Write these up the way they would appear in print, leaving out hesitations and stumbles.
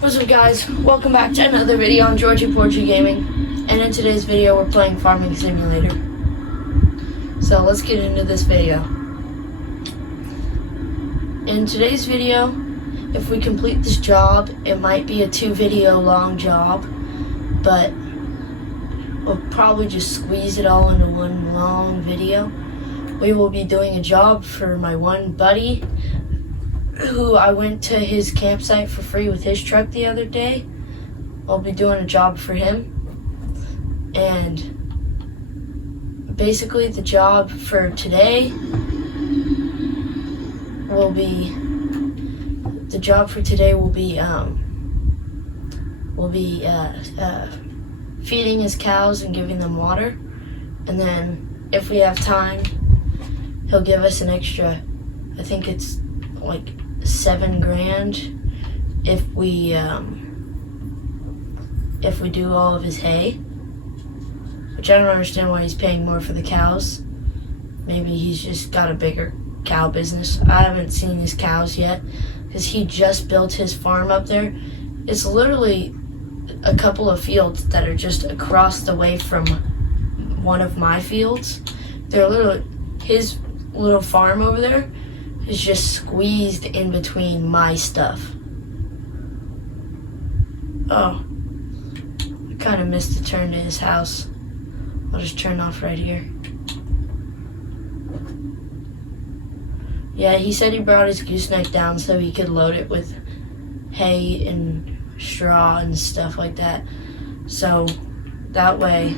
What's up, guys? Welcome back to another video on Georgie Porgy Gaming. And in today's video, we're playing Farming Simulator. So let's get into this video. In today's video, if we complete this job, it might be a 2-video long job, but we'll probably just squeeze it all into one long video. We will be doing a job for my one buddy who I went to his campsite for free with his truck the other day. I'll be doing a job for him. And basically the job for today will be feeding his cows and giving them water. And then if we have time, he'll give us an extra, I think it's like $7,000 if we do all of his hay, which I don't understand why he's paying more for the cows. Maybe he's just got a bigger cow business. I haven't seen his cows yet because he just built his farm up there. It's literally a couple of fields that are just across the way from one of my fields. They're literally, his little farm over there is just squeezed in between my stuff. Oh, I kind of missed the turn to his house. I'll just turn off right here. Yeah, he said he brought his gooseneck down so he could load it with hay and straw and stuff like that. So that way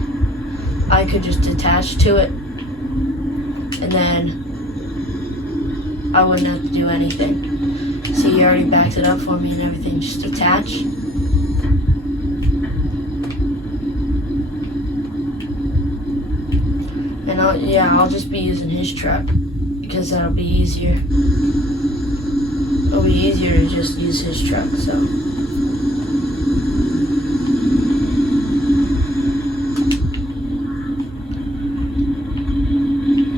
I could just attach to it and then I wouldn't have to do anything. See, he already backed it up for me and everything. Just attach. And I'll just be using his truck because that'll be easier. It'll be easier to just use his truck, so.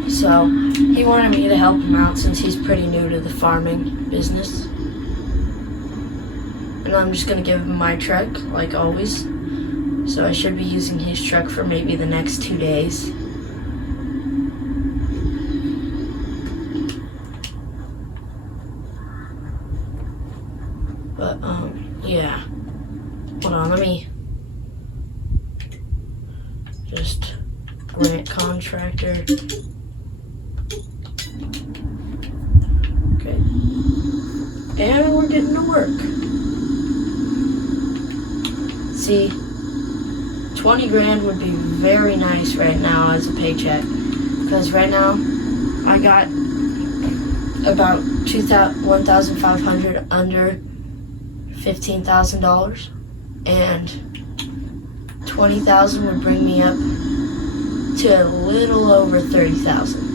So, he wanted me to help him out since he's pretty new to the farming business. And I'm just gonna give him my truck, like always. So I should be using his truck for maybe the next 2 days. But, yeah. Hold on, let me just grant contractor. Okay. And we're getting to work. See, 20 grand would be very nice right now as a paycheck. Because right now, I got about 1,500 under $15,000. And 20,000 would bring me up to a little over 30,000.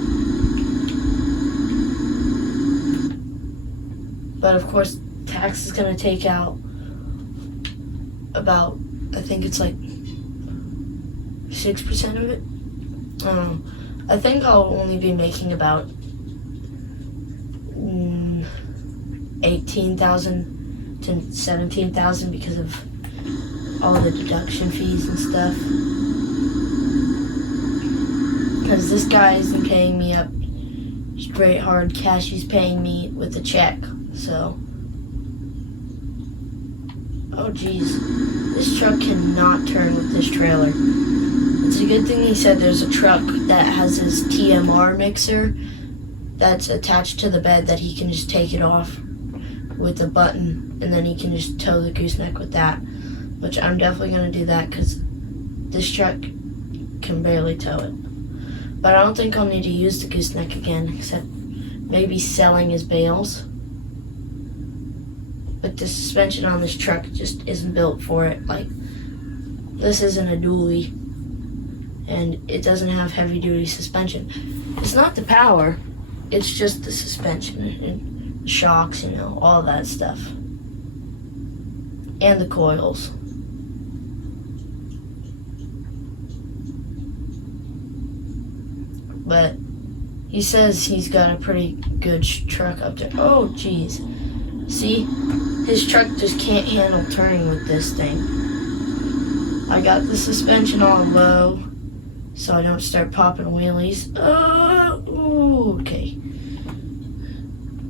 But of course, tax is going to take out about, I think it's like 6% of it. I think I'll only be making about 18,000 to 17,000 because of all the deduction fees and stuff. Because this guy isn't paying me up straight hard cash, he's paying me with a check. So, oh geez, this truck cannot turn with this trailer. It's a good thing he said there's a truck that has his TMR mixer that's attached to the bed that he can just take it off with a button and then he can just tow the gooseneck with that, which I'm definitely going to do that because this truck can barely tow it. But I don't think I'll need to use the gooseneck again except maybe selling his bales. But the suspension on this truck just isn't built for it. Like, this isn't a dually, and it doesn't have heavy duty suspension. It's not the power, it's just the suspension and the shocks, you know, all that stuff. And the coils. But he says he's got a pretty good truck up there. Oh, geez. See? his truck just can't handle turning with this thing. I got the suspension on low so I don't start popping wheelies. Okay.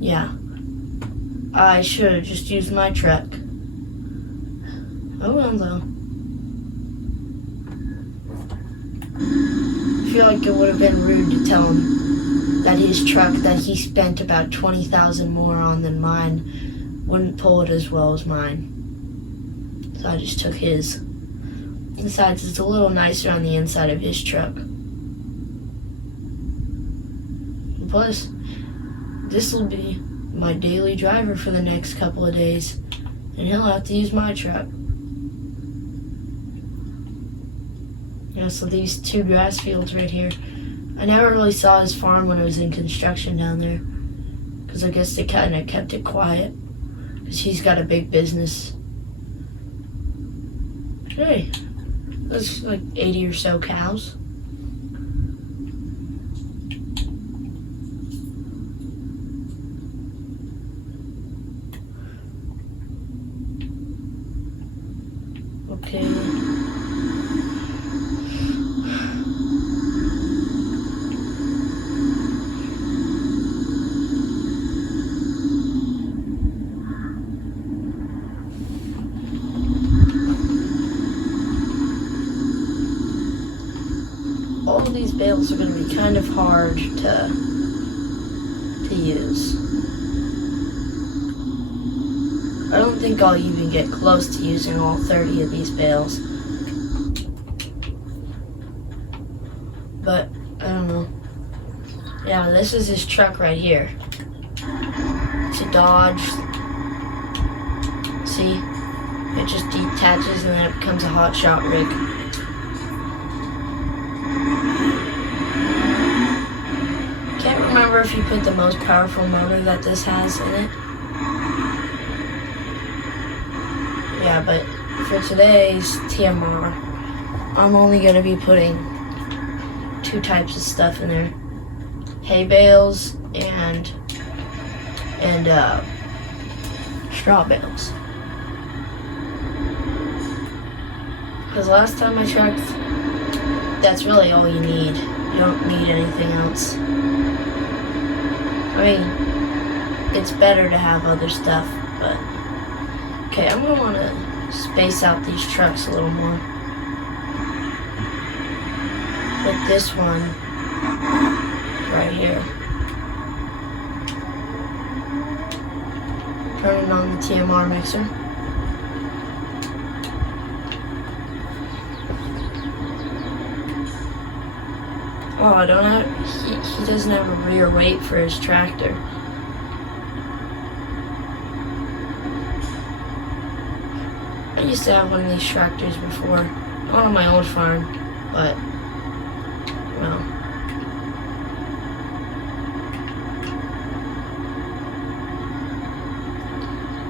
Yeah. I should have just used my truck. Oh well though. I feel like it would have been rude to tell him that his truck that he spent about $20,000 more on than mine wouldn't pull it as well as mine. So I just took his. Besides, it's a little nicer on the inside of his truck. Plus, this will be my daily driver for the next couple of days, and he'll have to use my truck. So these 2 grass fields right here, I never really saw his farm when it was in construction down there, because I guess they kind of kept it quiet, because he's got a big business. Hey, there's like 80 or so cows. Okay. All of these bales are going to be kind of hard to use. I don't think I'll even get close to using all 30 of these bales. But, I don't know. Yeah, this is his truck right here. It's a Dodge. See? It just detaches and then it becomes a hot shot rig. Can't remember if he put the most powerful motor that this has in it. Yeah, but for today's TMR, I'm only going to be putting 2 types of stuff in there. Hay bales and straw bales. Because last time I checked, that's really all you need. You don't need anything else. I mean, it's better to have other stuff, but... Okay, I'm going to want to space out these trucks a little more. Put this one right here. Turning on the TMR mixer. Oh, I don't have, he doesn't have a rear weight for his tractor. I used to have one of these tractors before, not on my old farm, but, well.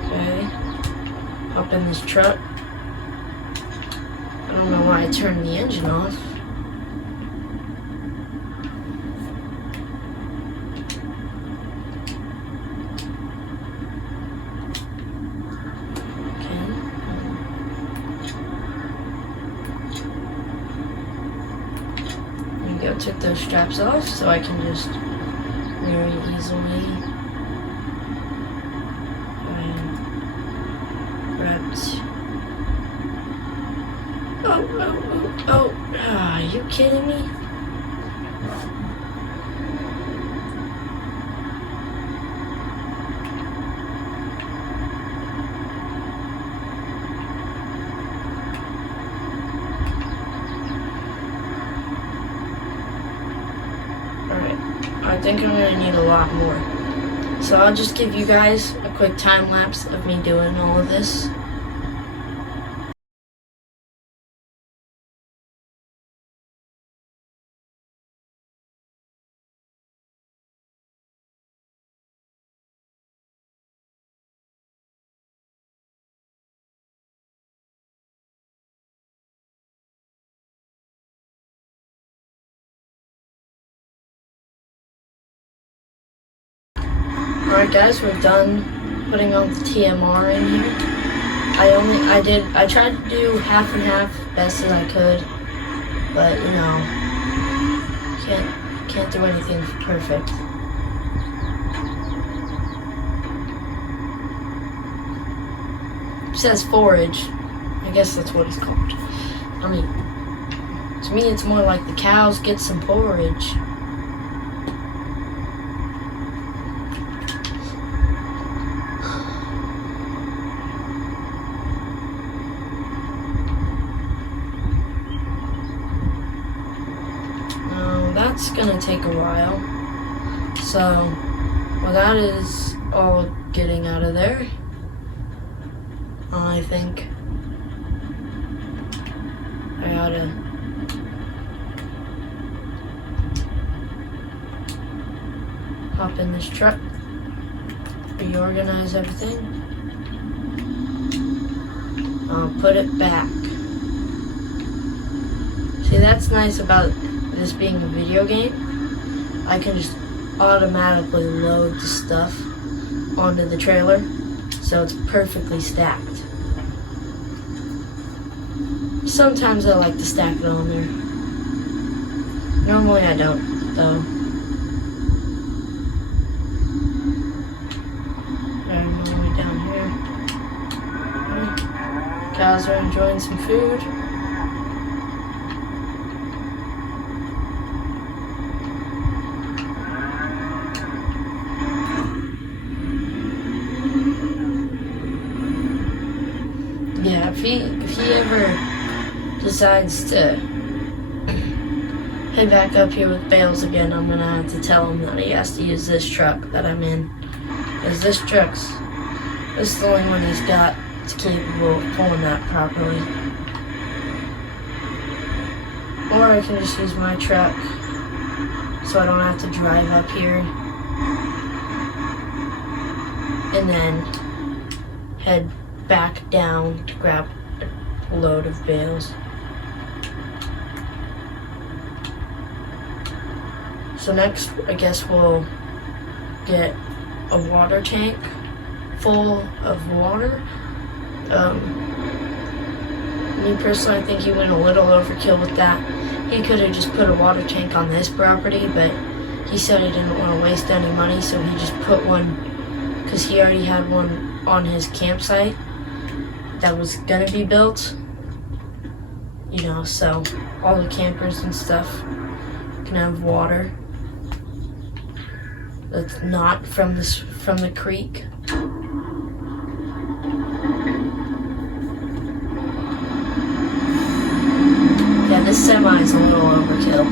Okay, hop in this truck. I don't know why I turned the engine off. Took those straps off so I can just very easily Oh, are you kidding me? I think I'm going to need a lot more. So I'll just give you guys a quick time lapse of me doing all of this. Alright guys, we're done putting all the TMR in here. I tried to do half and half best as I could, but you know, can't do anything perfect. It says forage. I guess that's what it's called. I mean, to me it's more like the cows get some forage. That's gonna take a while. So, well, that is all getting out of there. I think I gotta hop in this truck, reorganize everything. I'll put it back. See, that's nice about this being a video game. I can just automatically load the stuff onto the trailer, so it's perfectly stacked. Sometimes I like to stack it on there. Normally I don't, though. I'm all the way down here. Cows are enjoying some food. Yeah, if he ever decides to head back up here with bales again, I'm gonna have to tell him that he has to use this truck that I'm in. Because this is the only one he's got that's capable of pulling that properly. Or I can just use my truck so I don't have to drive up here and then head back down to grab a load of bales. So next, I guess we'll get a water tank full of water. Me personally, I think he went a little overkill with that. He could have just put a water tank on this property, but he said he didn't want to waste any money, so he just put one, because he already had one on his campsite that was gonna be built, you know, so all the campers and stuff can have water that's not from the creek. Yeah, this semi is a little overkill.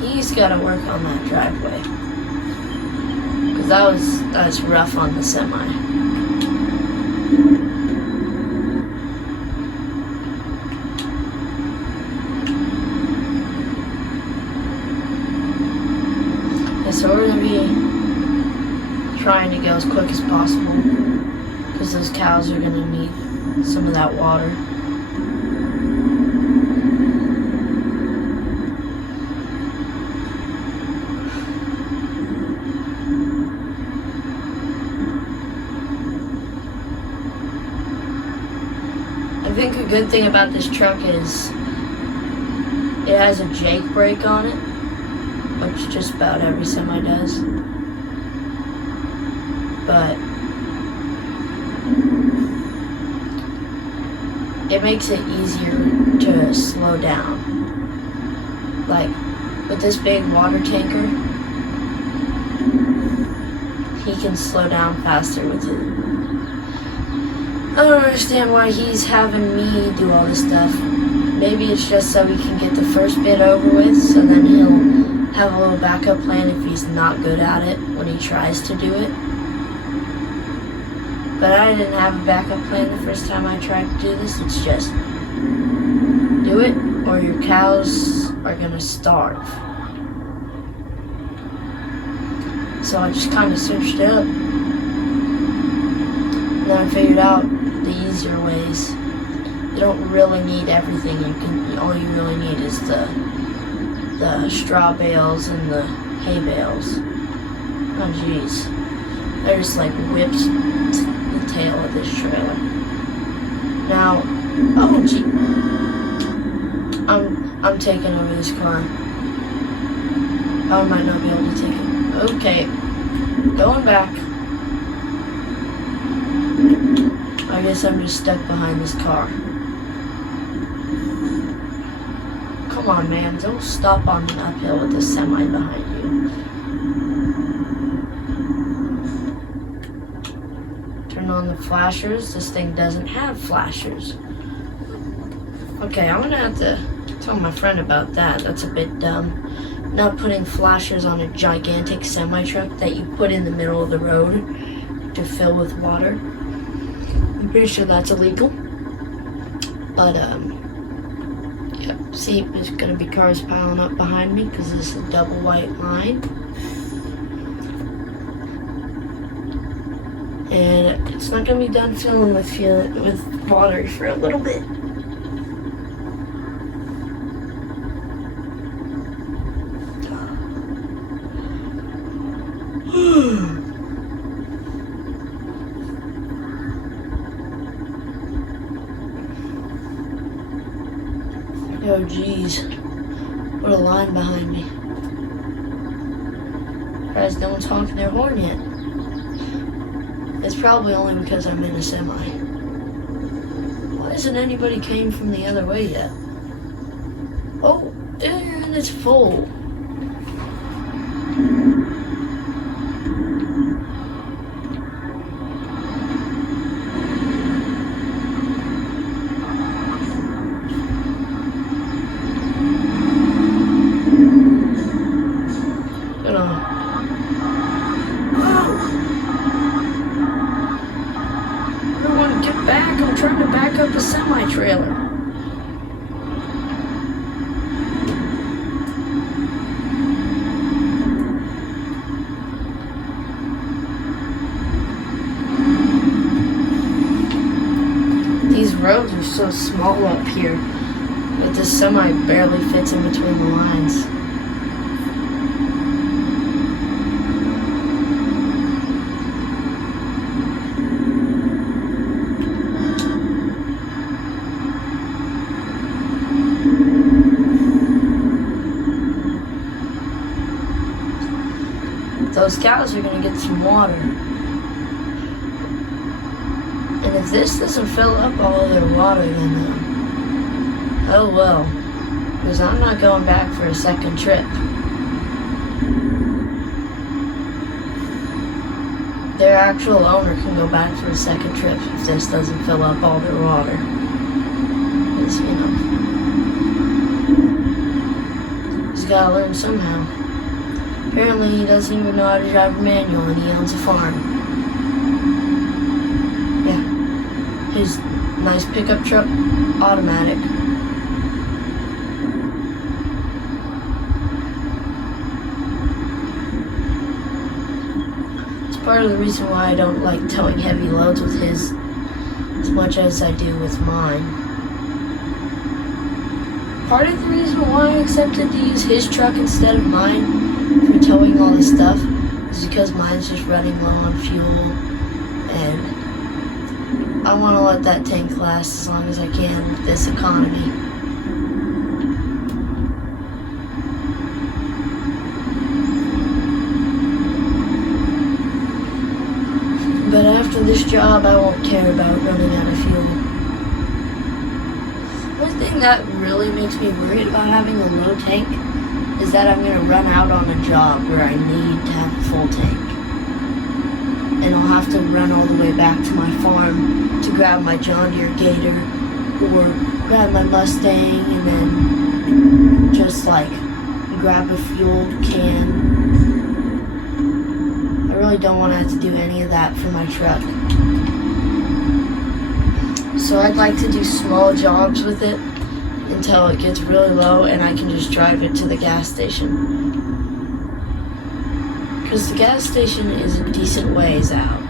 He's got to work on that driveway, because that was rough on the semi. Yeah, so we're gonna be trying to go as quick as possible, because those cows are gonna need some of that water. I think a good thing about this truck is it has a Jake brake on it, which just about every semi does. But it makes it easier to slow down. Like with this big water tanker, he can slow down faster with it. I don't understand why he's having me do all this stuff. Maybe it's just so he can get the first bit over with, so then he'll have a little backup plan if he's not good at it when he tries to do it. But I didn't have a backup plan the first time I tried to do this. It's just do it or your cows are gonna starve. So I just kind of searched it up. And then I figured out the easier ways. You don't really need everything. All you really need is the straw bales and the hay bales. Oh jeez. I just like whipped the tail of this trailer. Now, oh gee. I'm taking over this car. I might not be able to take it. Okay. Going back. I guess I'm just stuck behind this car. Come on, man. Don't stop on an uphill with the semi behind you. Turn on the flashers. This thing doesn't have flashers. Okay, I'm gonna have to tell my friend about that. That's a bit dumb. Not putting flashers on a gigantic semi-truck that you put in the middle of the road to fill with water. I'm pretty sure that's illegal. But, yeah, see, there's gonna be cars piling up behind me because this is a double white line. And it's not gonna be done filling with water for a little bit. Oh geez, what a line behind me. Guys, no one's honking their horn yet. It's probably only because I'm in a semi. Why hasn't anybody came from the other way yet? Oh, and it's full. I'm trying to back up a semi-trailer. These roads are so small up here that this semi barely fits in between the lines. Those cows are going to get some water. And if this doesn't fill up all of their water, then oh well. Because I'm not going back for a second trip. Their actual owner can go back for a second trip if this doesn't fill up all their water. Because, you know, he's got to learn somehow. Apparently he doesn't even know how to drive a manual and he owns a farm. Yeah. His nice pickup truck, automatic. It's part of the reason why I don't like towing heavy loads with his as much as I do with mine. Part of the reason why I accepted to use his truck instead of mine for towing all this stuff is because mine's just running low on fuel, and I want to let that tank last as long as I can with this economy. But after this job, I won't care about running out of fuel. One thing that really makes me worried about having a low tank is that I'm going to run out on a job where I need to have a full tank. And I'll have to run all the way back to my farm to grab my John Deere Gator or grab my Mustang and then just like grab a fuel can. I really don't want to have to do any of that for my truck. So I'd like to do small jobs with it until it gets really low and I can just drive it to the gas station. Because the gas station is a decent ways out.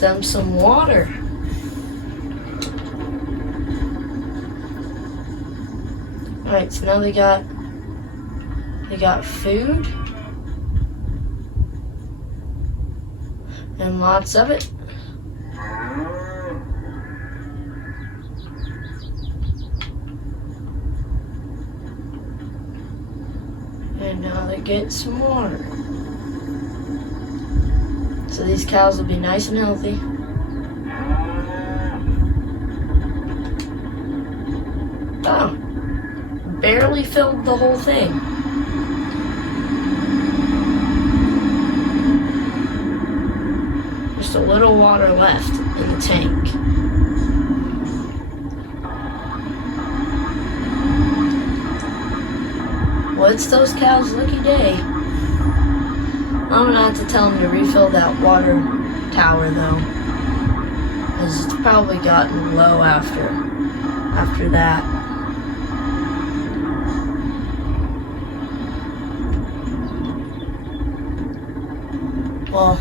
them some water. Alright, so now they got food. And lots of it. And now they get some water. So these cows will be nice and healthy. Oh, barely filled the whole thing. Just a little water left in the tank. Well, it's those cows' lucky day. I'm gonna have to tell them to refill that water tower though, because it's probably gotten low after that. Well,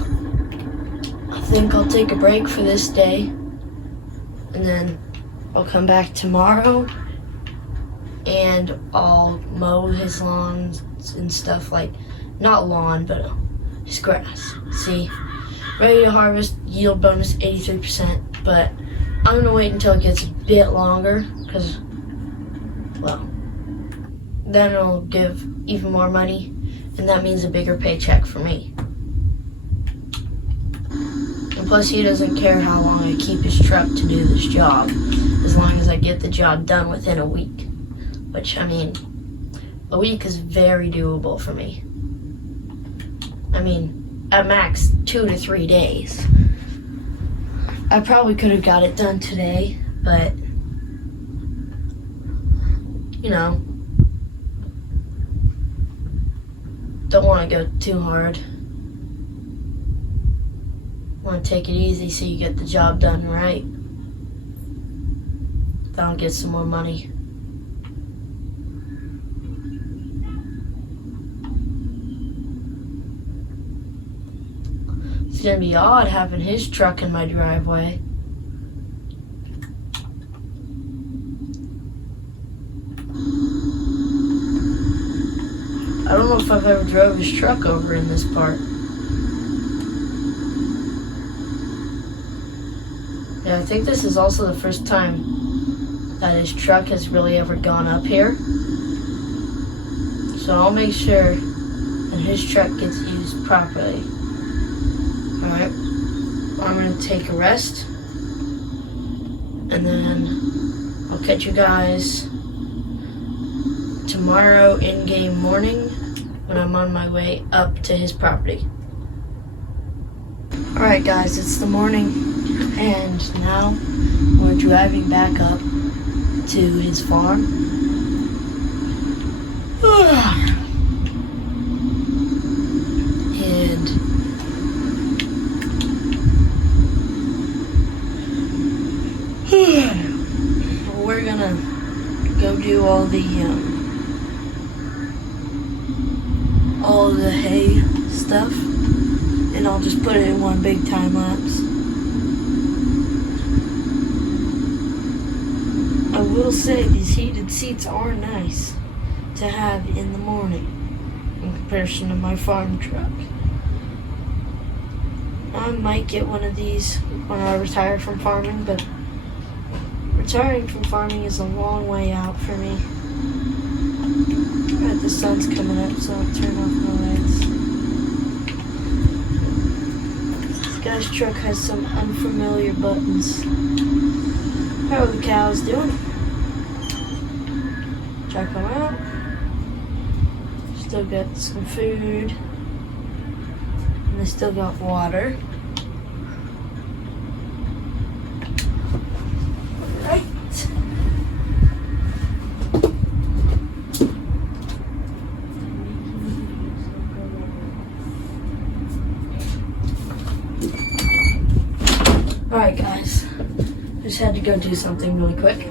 I think I'll take a break for this day, and then I'll come back tomorrow and I'll mow his lawns and stuff, like, not lawn, but his grass. See, ready to harvest, yield bonus 83%, but I'm gonna wait until it gets a bit longer, because, well, then it'll give even more money, and that means a bigger paycheck for me. And plus, he doesn't care how long I keep his truck to do this job, as long as I get the job done within a week. Which, I mean, a week is very doable for me. I mean, at max 2 to 3 days. I probably could have got it done today, but, you know, don't want to go too hard. Want to take it easy so you get the job done right. Then I'll get some more money. It's gonna be odd having his truck in my driveway. I don't know if I've ever drove his truck over in this part. Yeah, I think this is also the first time that his truck has really ever gone up here. So I'll make sure that his truck gets used properly. Alright, I'm going to take a rest, and then I'll catch you guys tomorrow in-game morning when I'm on my way up to his property. Alright guys, it's the morning, and now we're driving back up to his farm. And we're gonna go do all the hay stuff, and I'll just put it in one big time lapse. I will say these heated seats are nice to have in the morning in comparison to my farm truck. I might get one of these when I retire from farming, but retiring from farming is a long way out for me. Alright, the sun's coming up, so I'll turn off my lights. This guy's truck has some unfamiliar buttons. How are the cows doing? Check them out. Still got some food. And they still got water. Alright guys, just had to go do something really quick.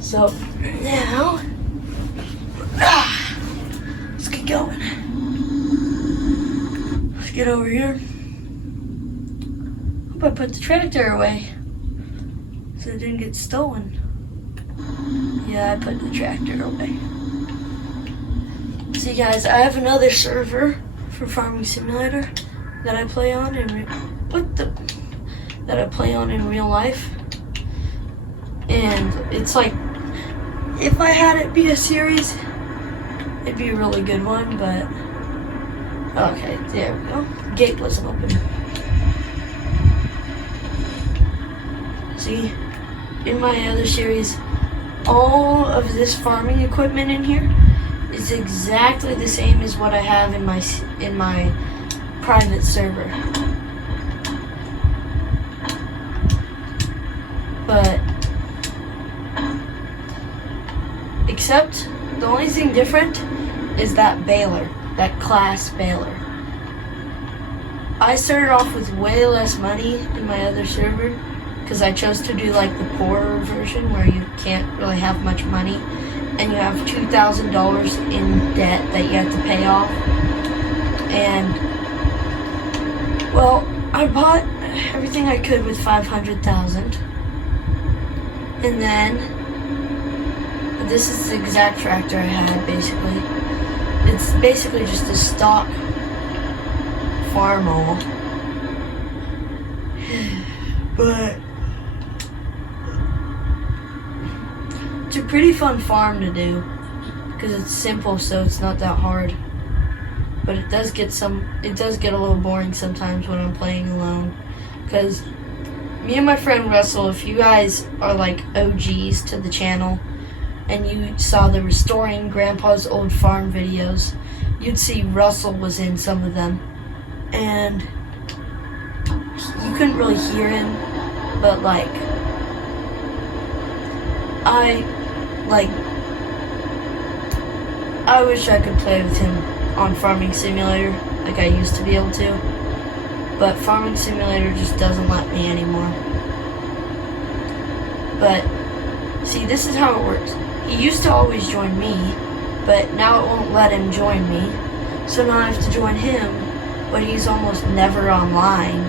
So now, let's get going. Let's get over here. Hope I put the tractor away so it didn't get stolen. Yeah, I put the tractor away. See guys, I have another server for Farming Simulator that I play on that I play on in real life. And it's like, if I had it be a series, it'd be a really good one, but okay, there we go. Gate wasn't open. See, in my other series, all of this farming equipment in here is exactly the same as what I have in my private server. But except the only thing different is that baler, that class baler. I started off with way less money in my other server because I chose to do like the poorer version where you can't really have much money and you have $2,000 in debt that you have to pay off. And well, I bought everything I could with $500,000, and then this is the exact tractor I had. Basically, it's basically just a stock farm-all, but it's a pretty fun farm to do because it's simple, so it's not that hard. But it does get a little boring sometimes when I'm playing alone, because me and my friend Russell, if you guys are like OGs to the channel and you saw the Restoring Grandpa's Old Farm videos, you'd see Russell was in some of them. And you couldn't really hear him, but like, I wish I could play with him on Farming Simulator like I used to be able to, but Farming Simulator just doesn't let me anymore. But see, this is how it works. He used to always join me, but now it won't let him join me, so now I have to join him, but he's almost never online,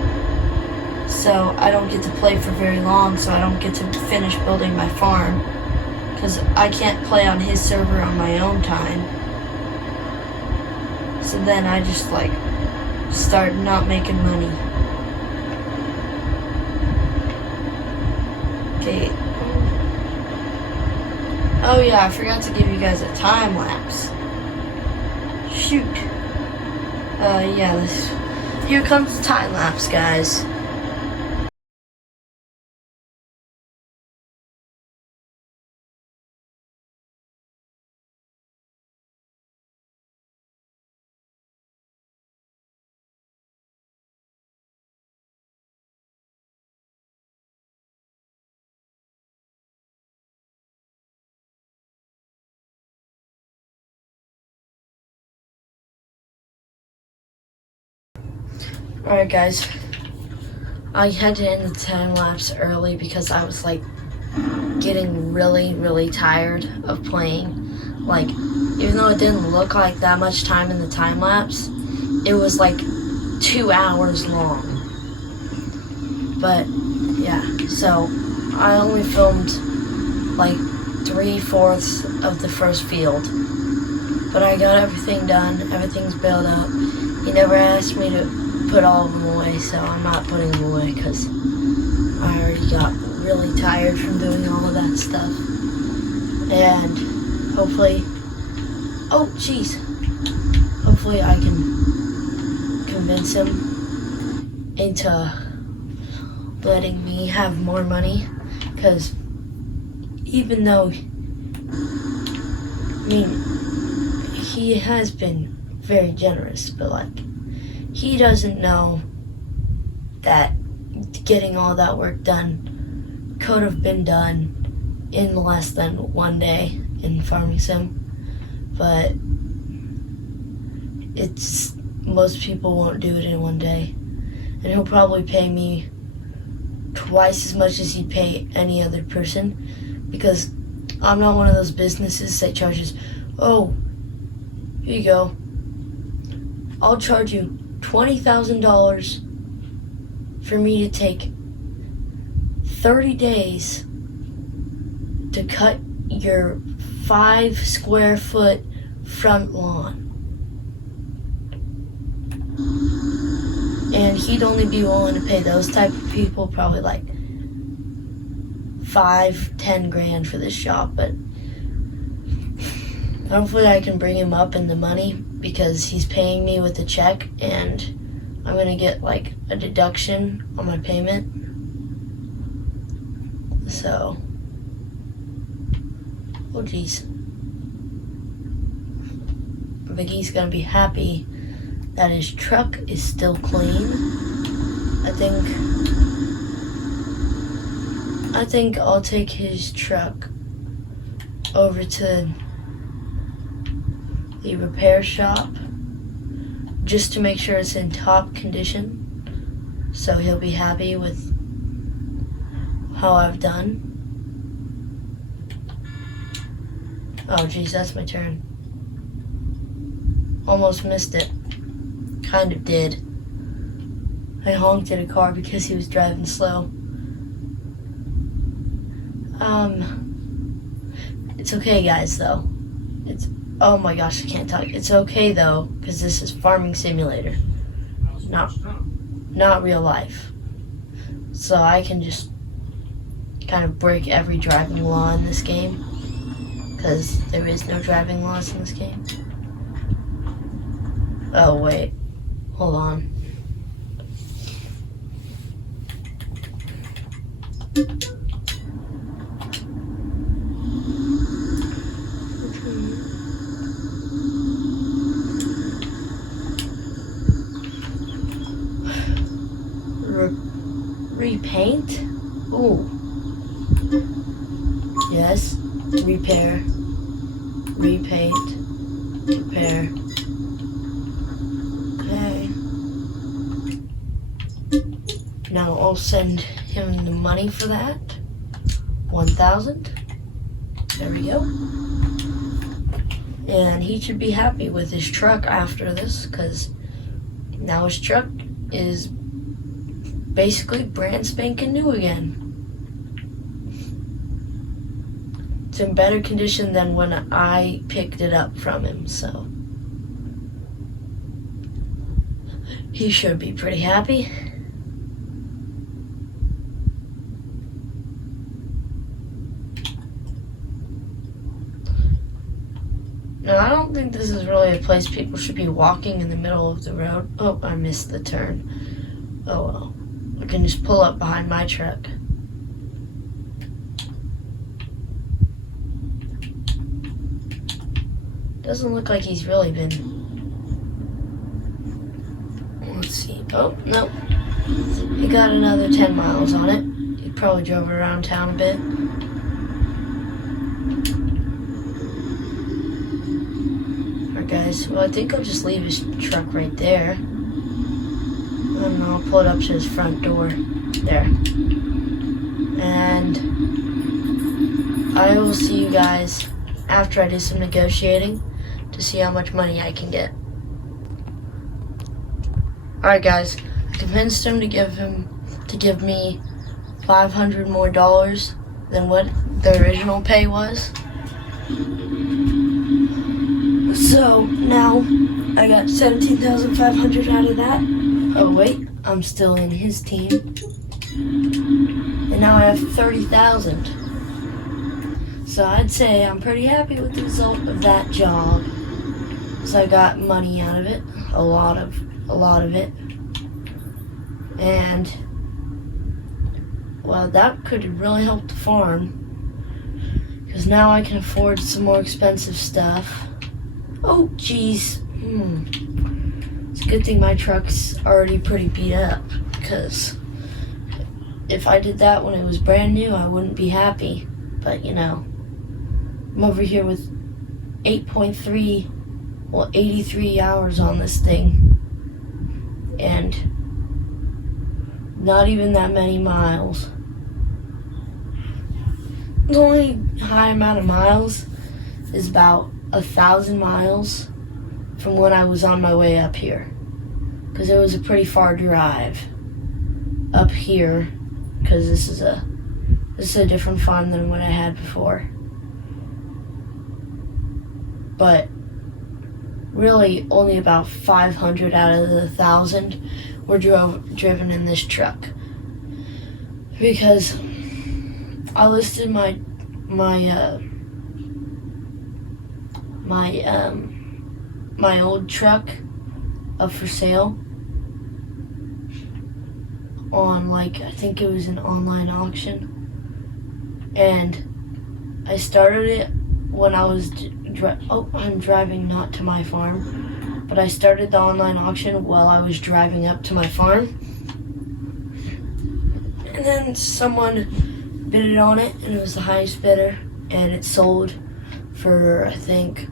so I don't get to play for very long, so I don't get to finish building my farm, because I can't play on his server on my own time. So then I just like start not making money. Okay. Oh yeah, I forgot to give you guys a time lapse. Shoot. Yeah, here comes the time lapse, guys. Alright guys, I had to end the time lapse early because I was like getting really tired of playing. Like, even though it didn't look like that much time in the time lapse, it was like 2 hours long. But yeah, so I only filmed like 3/4 of the first field, but I got everything done. Everything's built up. He never asked me to put all of them away, so I'm not putting them away because I already got really tired from doing all of that stuff. And hopefully, oh jeez, hopefully I can convince him into letting me have more money, because even though, I mean, he has been very generous, but like, he doesn't know that getting all that work done could have been done in less than 1 day in Farming Sim, but most people won't do it in 1 day, and he'll probably pay me twice as much as he'd pay any other person, because I'm not one of those businesses that charges, oh, here you go, I'll charge you $20,000 for me to take 30 days to cut your 5 square foot front lawn. And he'd only be willing to pay those type of people probably like 5-10 grand for this job, but hopefully I can bring him up in the money because he's paying me with a check and I'm gonna get like a deduction on my payment. So, oh geez. Biggie's gonna be happy that his truck is still clean. I think I'll take his truck over to the repair shop just to make sure it's in top condition, so he'll be happy with how I've done. Oh geez, that's my turn. Almost missed it. Kind of did. I honked at a car because he was driving slow. It's okay, guys, though. Oh my gosh, I can't talk. It's okay, though, because this is Farming Simulator. Not real life. So I can just kind of break every driving law in this game, because there is no driving laws in this game. Oh, wait. Hold on. Repaint? Ooh. Yes. Repair. Repaint. Repair. Okay. Now I'll send him the money for that. 1,000. There we go. And he should be happy with his truck after this, because now his truck is basically brand spanking new again. It's in better condition than when I picked it up from him, so he should be pretty happy. Now, I don't think this is really a place people should be walking in the middle of the road. Oh, I missed the turn. Oh well. I can just pull up behind my truck. Doesn't look like he's really been. Let's see. Oh, no. He got another 10 miles on it. He probably drove around town a bit. Alright guys, well I think I'll just leave his truck right there. And I'll pull it up to his front door. There. And I will see you guys after I do some negotiating to see how much money I can get. Alright guys, I convinced him to give me $500 more than what the original pay was. So now I got $17,500 out of that. Oh wait, I'm still in his team. And now I have $30,000. So I'd say I'm pretty happy with the result of that job. So I got money out of it, a lot of it. And well, that could really help the farm, because now I can afford some more expensive stuff. Oh geez. It's a good thing my truck's already pretty beat up, because if I did that when it was brand new, I wouldn't be happy. But you know, I'm over here with 83 hours on this thing, and not even that many miles. The only high amount of miles is about 1,000 miles from when I was on my way up here, because it was a pretty far drive. up here because this is a different farm than what I had before. But really only about 500 out of the 1,000 were driven in this truck, because I listed my old truck up for sale on, like, I think it was an online auction, and I started it when I was I'm driving not to my farm, but I started the online auction while I was driving up to my farm, and then someone bid on it, and it was the highest bidder, and it sold for, I think,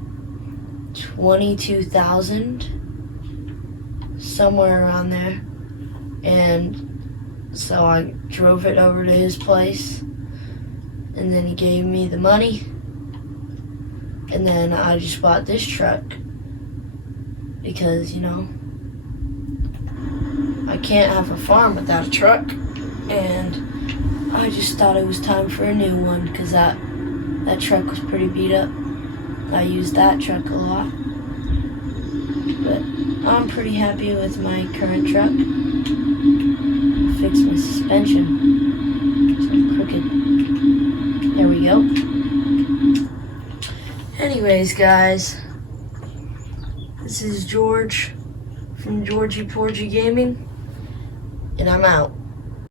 22,000, somewhere around there. And so I drove it over to his place, and then he gave me the money, and then I just bought this truck because, you know, I can't have a farm without a truck, and I just thought it was time for a new one because that truck was pretty beat up. I used that truck a lot, but I'm pretty happy with my current truck. Fix my suspension. It's crooked. There we go. Anyways, guys, this is George from Georgie Porgy Gaming, and I'm out.